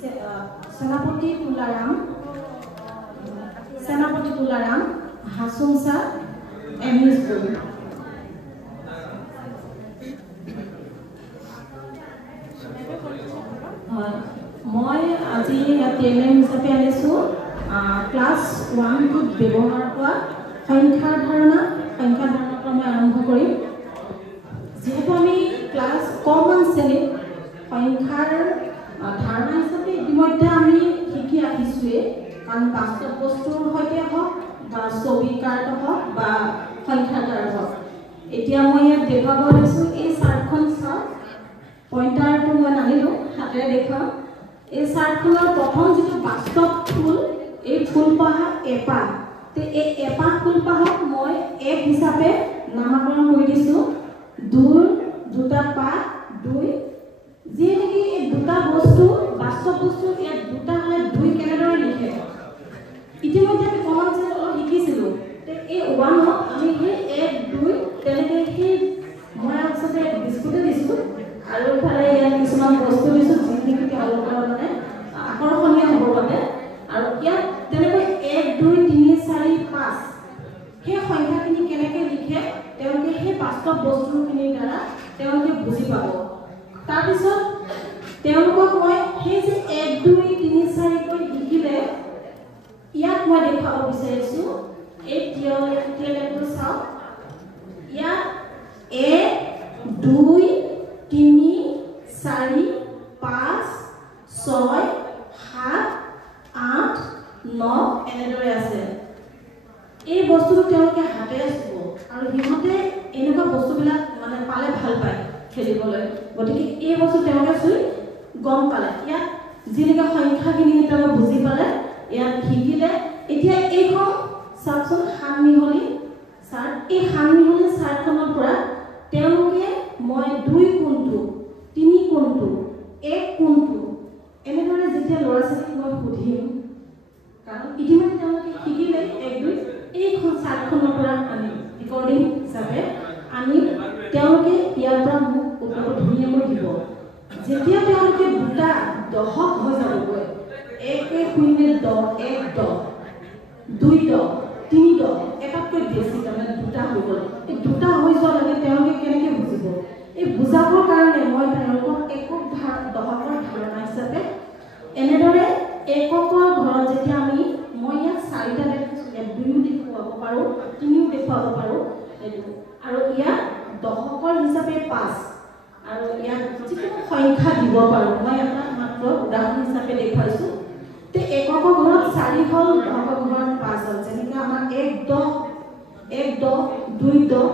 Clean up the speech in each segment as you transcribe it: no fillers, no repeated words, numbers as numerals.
Senapati Tularam Hasumsa ME School. মই আজি TMM হিচাপে আনিছোঁ ক্লাছ 1 টু ব্যৱহাৰ কৰা সংখ্যাৰ ধাৰণা পৰা মই আৰম্ভ কৰিম। যিহেতু আমি ক্লাছ কমন শ্ৰেণীত সংখ্যাৰ ধাৰণা হিচাপে ইতিমধ্যে আমি শিকি আহিছোঁৱেই, কাৰণ বাস্তৱ বস্তুৰ সৈতে হওক বা ছবি কাৰ্ড হওক বা সংখ্যা কাৰ্ড হওক। এতিয়া মই ইয়াত দেখুৱাব লৈছোঁ এই চাৰ্টখন চাওক, পইণ্টাৰটো মই নানিলোঁ, হাতেৰে দেখুৱাম। এই চাৰ্টখনৰ প্ৰথম যিটো বাস্তৱ ফুল, এই ফুলপাহ এপাহ। এই এপাহ ফুলপাহক মই এক হিচাপে নামাকৰণ কৰি দিছোঁ। দুটা পাহ, দুই, যি নেকি এই দুটা বস্তু বাস্তৱ বস্তু, ইয়াত দুটা হ'লে দুই কেনেদৰে লিখে ইতিমধ্যে আমি কমন শ্ৰেণীত অলপ শিকিছিলোঁ। এই ওৱানক আমি সেই 1 2 তেনেকৈ সেই মই আচলতে বিস্কুটে দিছোঁ আৰু ইফালে ইয়াত কিছুমান বস্তু দিছোঁ যিখিনি তেওঁলোকৰ মানে আকৰ্ষণীয় হ'বৰ বাবে। আৰু ইয়াত তেনেকৈ 1 2 3 4 5 সেই সংখ্যাখিনি কেনেকৈ লিখে তেওঁলোকে সেই বাস্তৱ বস্তুখিনিৰ দ্বাৰা তেওঁলোকে বুজি পাব। তাৰপিছত তেওঁলোকক মই সেই যে 1 2 3 4 কৈ শিকিলে ইয়াত মই দেখুৱাব বিচাৰিছোঁ এই টিএলএমটো চাওক। ইয়াত 1 2 3 4 5 6 7 8 9 এনেদৰে আছে। এই বস্তুটো তেওঁলোকে হাতেৰে চুব আৰু সিহঁতে এনেকুৱা বস্তুবিলাক মানে পালে ভাল পায় খেলিবলৈ, গতিকে এই বস্তু তেওঁলোকে চুই গম পালে। ইয়াত যিনেকৈ সংখ্যাখিনি তেওঁলোকে বুজি পালে, ইয়াত শিকিলে। এতিয়া এইখন চাওকচোন সাতমিহলি চাৰ্ট। এই সাতমিহলি চাৰ্টখনৰ পৰা তেওঁলোকে মই 2 কোনটো, 3 কোনটো, 1 কোনটো এনেদৰে যেতিয়া ল'ৰা ছোৱালীক মই সুধিম, কাৰণ ইতিমধ্যে তেওঁলোকে শিকিলে 1 2 এইখন চাৰ্টখনৰ পৰা আনি ৰেকৰ্ডিং হিচাপে আনি তেওঁলোকে ইয়াৰ পৰা মোক উত্তৰটো ধুনীয়াকৈ দিব। যেতিয়া তেওঁলোকে দুটা দশক হৈ যাবগৈ, 1 0 10 1 10 2 10 3 10 এটাতকৈ বেছি তাৰমানে দুটা হৈ গ'ল। এই দুটা হৈ যোৱালৈকে তেওঁলোকে কেনেকৈ বুজিব? এই বুজাবৰ কাৰণে মই তেওঁলোকক একক দশকৰ ধাৰণা হিচাপে এনেদৰে এককৰ ঘৰত যেতিয়া মই ইয়াত 4টা দেখাইছোঁ, ইয়াত 2ও দেখুৱাব পাৰোঁ, 3ও দেখুৱাব পাৰোঁ এইটো। আৰু ইয়াত দশকৰ হিচাপে 5 আৰু ইয়াত যিকোনো সংখ্যা দিব পাৰোঁ। মই এটা মাত্ৰ উদাহৰণ হিচাপে দেখুৱাইছোঁ। এককৰ ঘৰত 4 হ'ল, দশকৰ ঘৰত 5 হ'ল। যেনেকৈ আমাৰ 1 10 1 10 2 10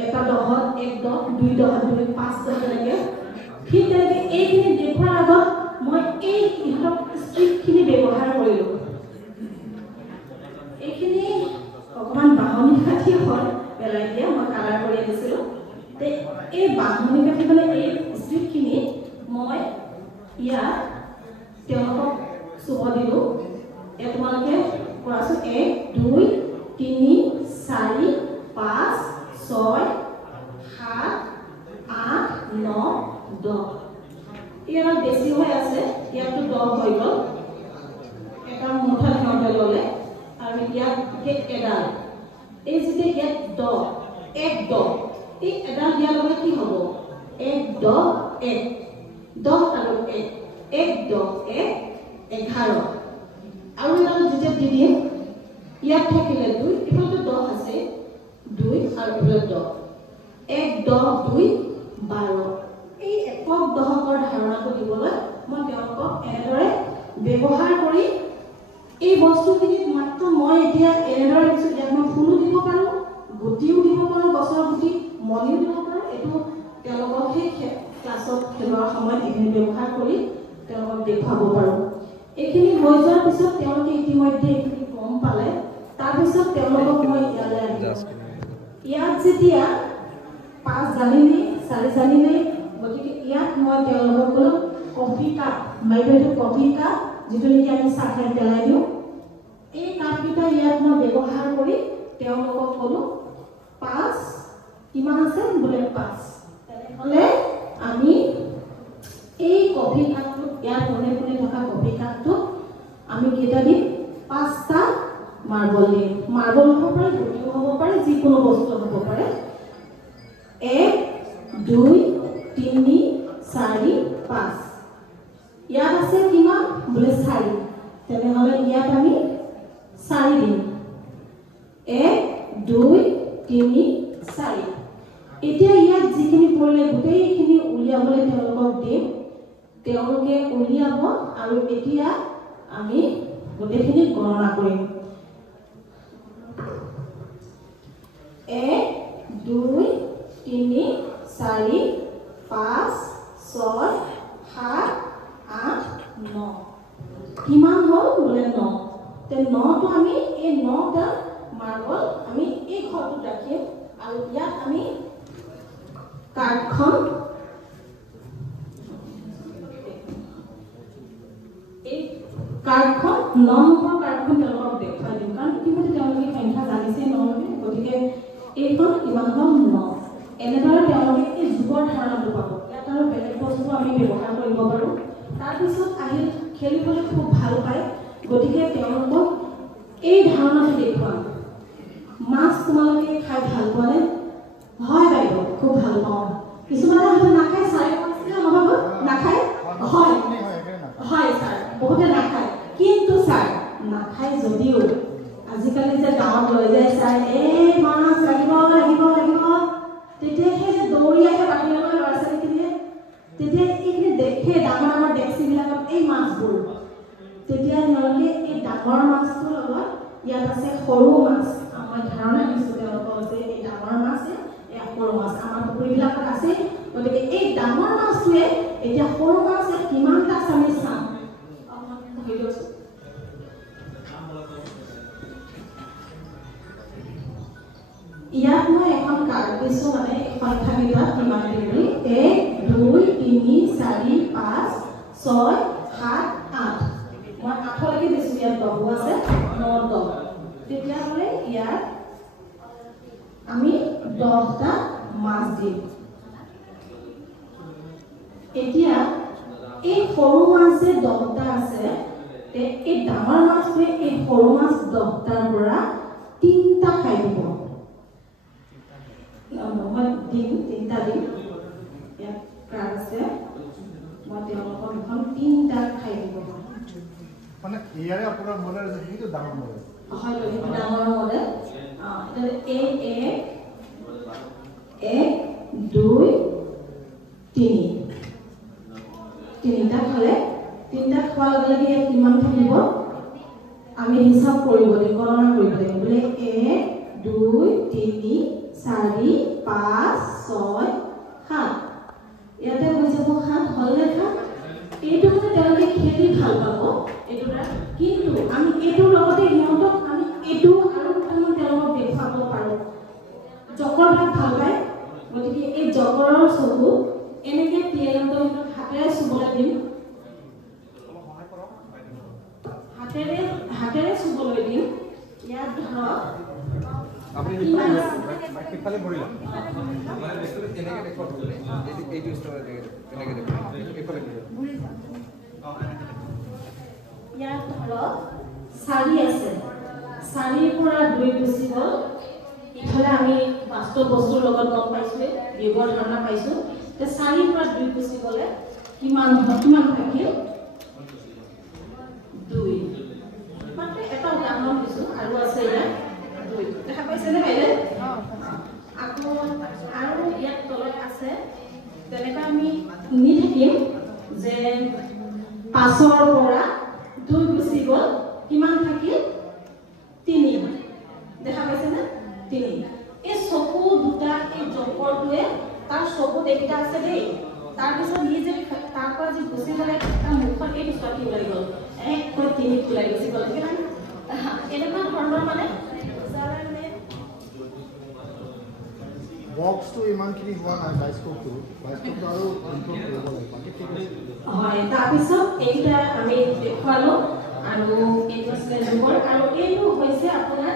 এটা দহত 1 10 2 10 2 5 10 তেনেকৈ। ঠিক তেনেকৈ এইখিনি দেখুৱাৰ আগত মই এই ইহঁতক ষ্ট্ৰিপখিনি ব্যৱহাৰ কৰিলোঁ। এইখিনি অকণমান বাঢ়নি কাঠি হয়, পেলাই দিয়া মই কালাৰ কৰি আনিছিলোঁ। এই বাঢ়নি কাঠি মানে এই ষ্ট্ৰিপখিনি মই ইয়াত তেওঁলোকক চুব দিলোঁ। তোমালোকে কৰাচোন 1 2 3 4 5 6 7 8 9 10 ইয়াত বেছি হৈ আছে, ইয়াতো 10 হৈ গ'ল। এটা মুঠা সিহঁতে ল'লে আৰু ইয়াত এডাল, এই যেতিয়া ইয়াত 10 1 10 এই এডাল দিয়াৰ লগে কি হ'ব? 1 10 1 10 আৰু 1 1 10 1 11 আৰু এডাল যেতিয়া দি দিম ইয়াত থাকিলে 2, এইফালে 10 আছে 2 আৰু এইফালে 10 1 10 2 12। এই একক দশকৰ ধাৰণাটো দিবলৈ মই তেওঁলোকক এনেদৰে ব্যৱহাৰ কৰি এই বস্তুখিনিত মাত্ৰ মই এতিয়া এনেদৰে দিছোঁ। ইয়াত মই ফুলো দিব পাৰোঁ, গুটিও দিব পাৰোঁ, গছৰ গুটি মণিও দিব পাৰোঁ। এইটো তেওঁলোকক সেই ক্লাছত খেলোৱাৰ সময়ত এইখিনি ব্যৱহাৰ কৰি তেওঁলোকক দেখুৱাব পাৰোঁ। এইখিনি হৈ যোৱাৰ পিছত তেওঁলোকে ইতিমধ্যে এইখিনি গম পালে। তাৰপিছত তেওঁলোকক মই ইয়ালৈ আহিলোঁ। ইয়াত যেতিয়া 5 জানিলে 4 জানিলে, গতিকে ইয়াত মই তেওঁলোকক ক'লোঁ কফি কাপ, বাইদেউ কফি কাপ যিটো নেকি আমি চাহ খাই পেলাই দিওঁ, এই কাপকেইটা ইয়াত মই ব্যৱহাৰ কৰি তেওঁলোকক ক'লোঁ 5 কিমান আছে বোলে 5। তেনেহ'লে আমি এই কফি কাপটোত ইয়াৰ কোণে কোণে থকা কফি কাপটো আমি কেইটা দিম 5টা মাৰ্বল দিম মাৰ্বল হ'ব পাৰে গুটিও হ'ব পাৰে যিকোনো বস্তু হ'ব পাৰে 1 2 3 4 5 ইয়াত আছে কিমান বোলে 4 তেনেহ'লে ইয়াত আমি 4 দিম 1 2 3 4 এতিয়া ইয়াত যিখিনি পৰিলে গোটেইখিনি উলিয়াবলৈ তেওঁলোকক দিম তেওঁলোকে উলিয়াব আৰু এতিয়া আমি গোটেইখিনি গণনা কৰিম 1 2 3 4 5 6 7 8 9 কিমান হ'ল বোলে 9 তে 9টো আমি এই 9টা মাৰ্বল আমি এই ঘৰটোত ৰাখিম আৰু ইয়াত আমি কাৰ্ডখন এই কাৰ্ডখন 9 নম্বৰ কাৰ্ডখন তেওঁলোকক দেখুৱাই দিম কাৰণ ইতিমধ্যে তেওঁলোকে সংখ্যা জানিছে নহয় গতিকে এইখন কিমান হ'ল 9 এনেদৰে তেওঁলোকে এই যুগৰ ধাৰণাটো পাব ইয়াত আৰু বেলেগ বস্তু আমি ব্যৱহাৰ কৰিব পাৰোঁ তাৰপিছত আহিল খেলিবলৈ খুব ভাল পায় গতিকে তেওঁলোকক এই ধাৰণাটো দেখুৱাম মাছ তোমালোকে খাই ভাল পোৱানে হয় বাইদেউ খুব ভাল পাওঁ কিছুমানে হয়তো নাখায় চাই পাইছিলে নহ'ব নাখায় হয় হয় ছাৰ বহুতে নাখায় কিন্তু ছাৰ নাখায় যদিও আজিকালি যে গাঁৱত লৈ যায় ছাৰ এই মাছ লাগিব লাগিব লাগিব তেতিয়া সেই যে দৌৰি আহে বাহিৰলৈ ল'ৰা ছোৱালীখিনিয়ে তেতিয়া এইখিনি দেখে ডাঙৰ ডাঙৰ ডেক্সিবিলাকত এই মাছবোৰ তেতিয়া তেওঁলোকে এই ডাঙৰ মাছটোৰ লগত ইয়াত আছে সৰু মাছ মই ধাৰণা দিছোঁ তেওঁলোকক যে এই ডাঙৰ মাছে এয়া সৰু মাছ আমাৰ পুখুৰীবিলাকত আছে গতিকে এই ডাঙৰ মাছটোৱে এতিয়া সৰু মাছ কিমানটা আছে আমি চাম ইয়াত মই এখন কাৰ্ড দিছোঁ মানে সংখ্যাকেইটা কিমান বুলি 1 2 3 4 5 6 7 8 মই 8লৈকে দিছোঁ ইয়াত 10 আছে 9 10 তেতিয়াহ'লে ইয়াত আমি 10টা মাছ দিম এতিয়া এই সৰু মাছ যে 10টা আছে এই ডাঙৰ মাছটোৱে এই সৰু মাছ 10টাৰ পৰা 3টা খাই দিব মই দিম 3টা দিম ইয়াত কাৰ্ড আছে মই তেওঁলোকৰ এখন 3টা খাই দিব মানে ইয়াৰে আপোনাৰ মডেল আছে সেইটো ডাঙৰ মডেল হয় সেইটো ডাঙৰ মডেল এক 2 3 তিনিটা খালে তিনিটা খোৱাৰ লগে লগে ইয়াত কিমান থাকিব আমি হিচাপ কৰিব লাগিব গণনা কৰিব লাগিব বোলে 1 2 3 4 5 6 7 ইয়াতে হৈ যাব 7 হ'লে 7 এইটো মানে তেওঁলোকে খেলি ভাল পাব এইটোটা কিন্তু আমি এইটোৰ লগতে ইহঁতক আমি এইটো আৰু দুটামান তেওঁলোকক দেখুৱাব পাৰোঁ জকৰ ভাগ ভাল পায় গতিকে এই জকৰৰ চকু এনেকে প্লেনটো হাতেৰে চুবলৈ দিম হাতেৰে চুবলৈ দিম ইয়াত ধৰক আপুনি কিফালে ভৰিলা মানে বস্তুটো কেনেকৈ দেখুৱাব এইটো ষ্ট'ৰ কেনেকৈ দেখুৱাব এইফালে ইয়াত ধৰক 4 আছে 4ৰ পৰা 2 গুচি গ'ল ইফালে আমি বাস্তৱ বস্তুৰ লগত গম পাইছোঁ ব্যৱহাৰ ধাৰণা পাইছোঁ তে 4ৰ পৰা 2 গুচি গ'লে কিমান থাকিল 2 মাত্ৰ এটা উদাহৰণ দিছোঁ আৰু আছে ইয়াত 2 দেখা পাইছেনে বাইদেউ আকৌ আৰু ইয়াত তলত আছে তেনেকৈ আমি নি থাকিম যে 5ৰ পৰা 2 গুচি গ'ল কিমান থাকিল 3 দেখা পাইছেনে 3 এই চকু দুটা এই জকৰটোৱে তাৰ চকু দেখিটা আছে দেই তাৰপিছত ই যে তাৰ পৰা যে গুচি গ'লে তাৰ মুখখন এইটো চোৱাকি ওলাই গ'ল 1 কৈ 3 ওলাই গুচি গ'ল এনেকুৱা ধৰণৰ মানে বক্সটো ইমানখিনি হোৱা নাই বাইস্কোপটো আৰু ইমপ্ৰুভ কৰিব লাগিব হয় তাৰপিছত এইটা আমি দেখুৱালোঁ আৰু এইটো আছে যুগৰ আৰু এইটো হৈছে আপোনাৰ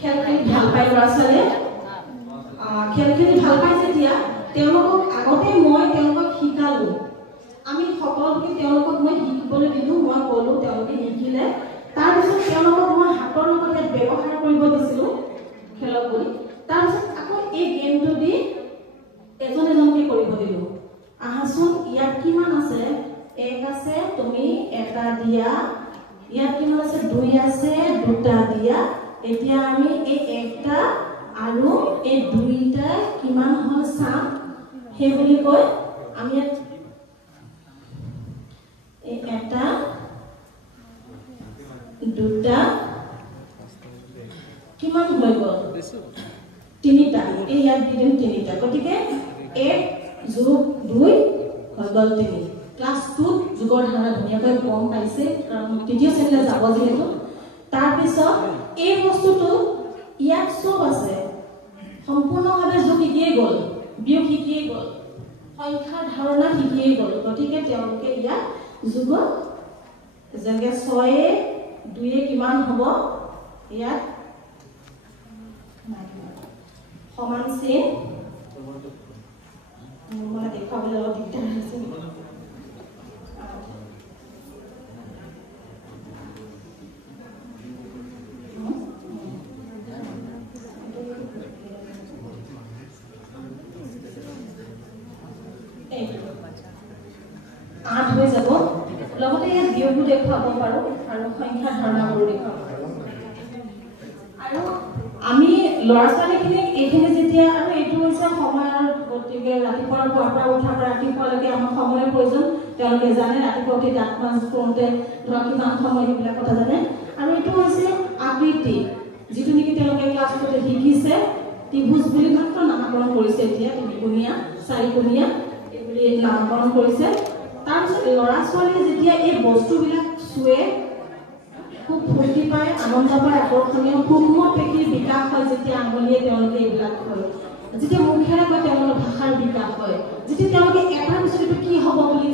খেল খেলি ভাল পায় ল'ৰা ছোৱালীয়ে খেল খেলি ভাল পায় যেতিয়া তেওঁলোকক আগতে মই তেওঁলোকক শিকালোঁ আমি সকলোকে তেওঁলোকক মই এটা দিয়া ইয়াত কিমান আছে 2 আছে দুটা দিয়া এতিয়া আমি এই একটা আৰু এই দুইটা কিমান হল চাম হে বুলি কয় আমি এই এটা দুটা কিমান হৈ গল তিনিটা এই ইয়াত দিম তিনিটা গতিকে 1 যোগ 2 হৈ গল 3 ক্লাস 2 যুগৰ ধাৰা ধুনীয়াকৈ গম পাইছে কাৰণ তৃতীয় শ্ৰেণীলৈ যাব যেহেতু তাৰ পিছত এই বস্তুটো ইয়াত সব আছে সম্পূৰ্ণভাৱে যোগ শিকিয়ে গল বিয়োগ শিকিয়ে গল সংখ্যাৰ ধাৰণা শিকিয়ে গল গতিকে তেওঁলোকে ইয়াত যোগ যেনেকে 6 এ 2 এ কিমান হ'ব ইয়াত সমান চিন মই দেখাবলৈ অলপ দিগদাৰ হৈছে আঠ হৈ যাব লগতে ইয়াত বিয়োগো দেখুৱাব পাৰো আৰু সংখ্যা ধাৰণাবোৰ দেখুৱাব পাৰো আৰু আমি ল'ৰা ছোৱালীখিনিক এইখিনি যেতিয়া আৰু এইটো হৈছে সময়ৰ গতিকে ৰাতিপুৱাৰ পৰা উঠাৰ পৰা ৰাতিপুৱালৈকে আমাৰ সময়ৰ প্ৰয়োজন তেওঁলোকে জানে ৰাতিপুৱা উঠি দাঁত মাজ কৰোঁতে ধৰা কিমান সময় সেইবিলাক কথা জানে আৰু এইটো হৈছে আকৃতি যিটো নেকি তেওঁলোকে ক্লাছটোতে শিকিছে ত্ৰিভুজ বুলি মাত্ৰ নামকৰণ কৰিছে এতিয়া তিনিকোণীয়া চাৰিকোণীয়া এইবুলি নামকৰণ কৰিছে তাৰপিছত ল'ৰা ছোৱালীয়ে যেতিয়া এই বস্তুবিলাক চুৱে খুব ফূৰ্তি পায় আনন্দ পায় আকৰ্ষণীয় সূক্ষ্ম পেশীৰ বিকাশ হয় যেতিয়া আঙুলিয়ে তেওঁলোকে এইবিলাক হয় যেতিয়া মুখেৰে কয় তেওঁলোকৰ ভাষাৰ বিকাশ হয় যেতিয়া তেওঁলোকে এটাৰ পিছত এইটো কি হ'ব বুলি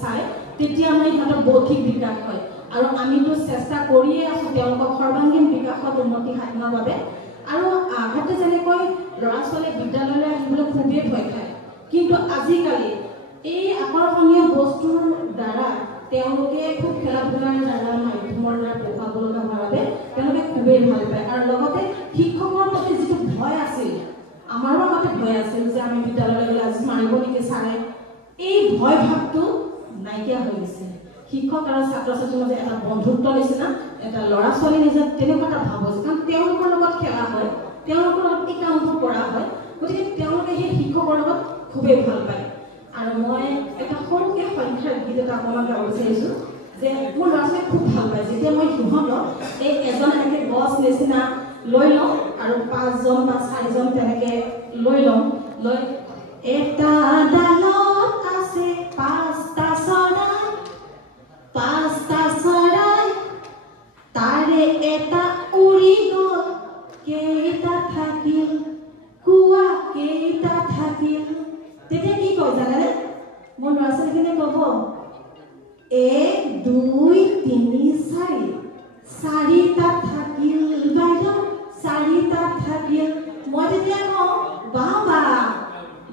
চায় তেতিয়া আমাৰ ইহঁতৰ বৌদ্ধিক বিকাশ হয় আৰু আমিতো চেষ্টা কৰিয়ে আছো তেওঁলোকক সৰ্বাংগীন বিকাশত উন্নতি সাধনৰ বাবে আৰু আগতে যেনেকৈ ল'ৰা ছোৱালীয়ে বিদ্যালয়লৈ আহিবলৈ খুবেই ভয় খায় কিন্তু আজিকালি এই আকৰ্ষণীয় বস্তুৰ দ্বাৰা তেওঁলোকে খুব খেলা ধূলাৰ দ্বাৰা মাধ্যমৰ দ্বাৰা পঢ়াব লগা বাবে তেওঁলোকে খুবেই ভাল পায় আৰু লগতে শিক্ষকৰ প্ৰতি যিটো ভয় আছিল আমাৰো আগতে ভয় আছিল যে আমি বিদ্যালয়লৈ গ'লে আজি মাৰিব নেকি ছাৰে এই ভয় ভাৱটো নাইকিয়া হৈ গৈছে শিক্ষক আৰু ছাত্ৰ ছাত্ৰীৰ মাজত এটা বন্ধুত্ব নিচিনা এটা ল'ৰা ছোৱালী নিজে তেনেকুৱা এটা ভাৱ হৈছে কাৰণ তেওঁলোকৰ লগত খেলা হয় তেওঁলোকৰ লগত এই কামবোৰ কৰা হয় গতিকে তেওঁলোকে সেই শিক্ষকৰ লগত খুবেই ভাল পায় আৰু মই এটা সৰুকৈ সংখ্যাৰ গীত এটা আপোনাক গাব বিচাৰিছোঁ যে মোৰ ল'ৰা ছোৱালীয়ে খুব ভাল পায় যেতিয়া মই সিহঁতক এই এজন এনেকৈ গছ নিচিনা লৈ লওঁ আৰু 5জন বা 4জন তেনেকৈ লৈ লওঁ লৈ এটা ডালত আছে 5টা চৰাই তাৰে এটা উৰি গ'ল কেইটা থাকিল কুৱা কেইটা থাকিল তেতিয়া কি কয় জানে মোৰ ল'ৰা ছোৱালীখিনিয়ে ক'ব 1 2 3 4 4টা থাকিল বাইদেউ 4টা থাকিল মই তেতিয়া কওঁ বাবা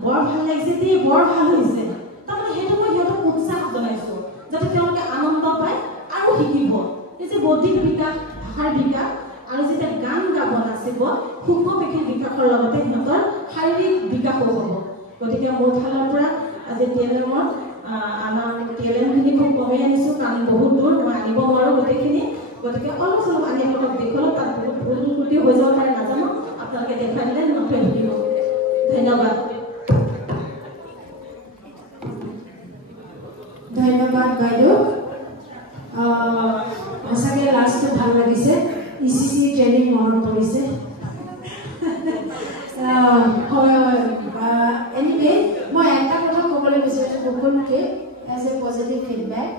বৰ ভাল লাগিছে দেই বৰ ভাল হৈছে তাৰমানে সেইটো মই সিহঁতক উৎসাহ জনাইছোঁ যাতে তেওঁলোকে আনন্দ পায় আৰু শিকিব এই যে বৌদ্ধিক বিকাশ ভাষাৰ বিকাশ আৰু যেতিয়া গান গাব নাচিব সূক্ষ্ম পেশীৰ বিকাশৰ লগতে সিহঁতৰ শাৰীৰিক বিকাশো হ'ব গতিকে মোৰ ফালৰ পৰা আজি টিএলএমত আমাৰ টিএলএমখিনি খুব কমেই আনিছোঁ কাৰণ বহুত দূৰ মই আনিব নোৱাৰোঁ গোটেইখিনি গতিকে অলপ চলপ আনি আপোনালোকক দেখুৱালোঁ তাত বহুত ভুল ত্ৰুটি হৈ যাব পাৰে নাজানো আপোনালোকে দেখাই দিলে নথৈ শিকিব ধন্যবাদ ধন্যবাদ বাইদেউ সঁচাকৈ লাষ্টটো ভাল লাগিছে ইচিচি ট্ৰেইনিং মনত পৰিছে এনিৱে মই এটা কথা ক'বলৈ বিচাৰিছোঁ সকলোকে as a positive feedback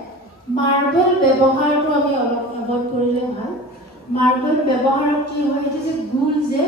marble ব্যৱহাৰটো আমি অলপ এভইড কৰিলে ভাল মাৰ্বল ব্যৱহাৰত কি হয় এইটো যে গোল যে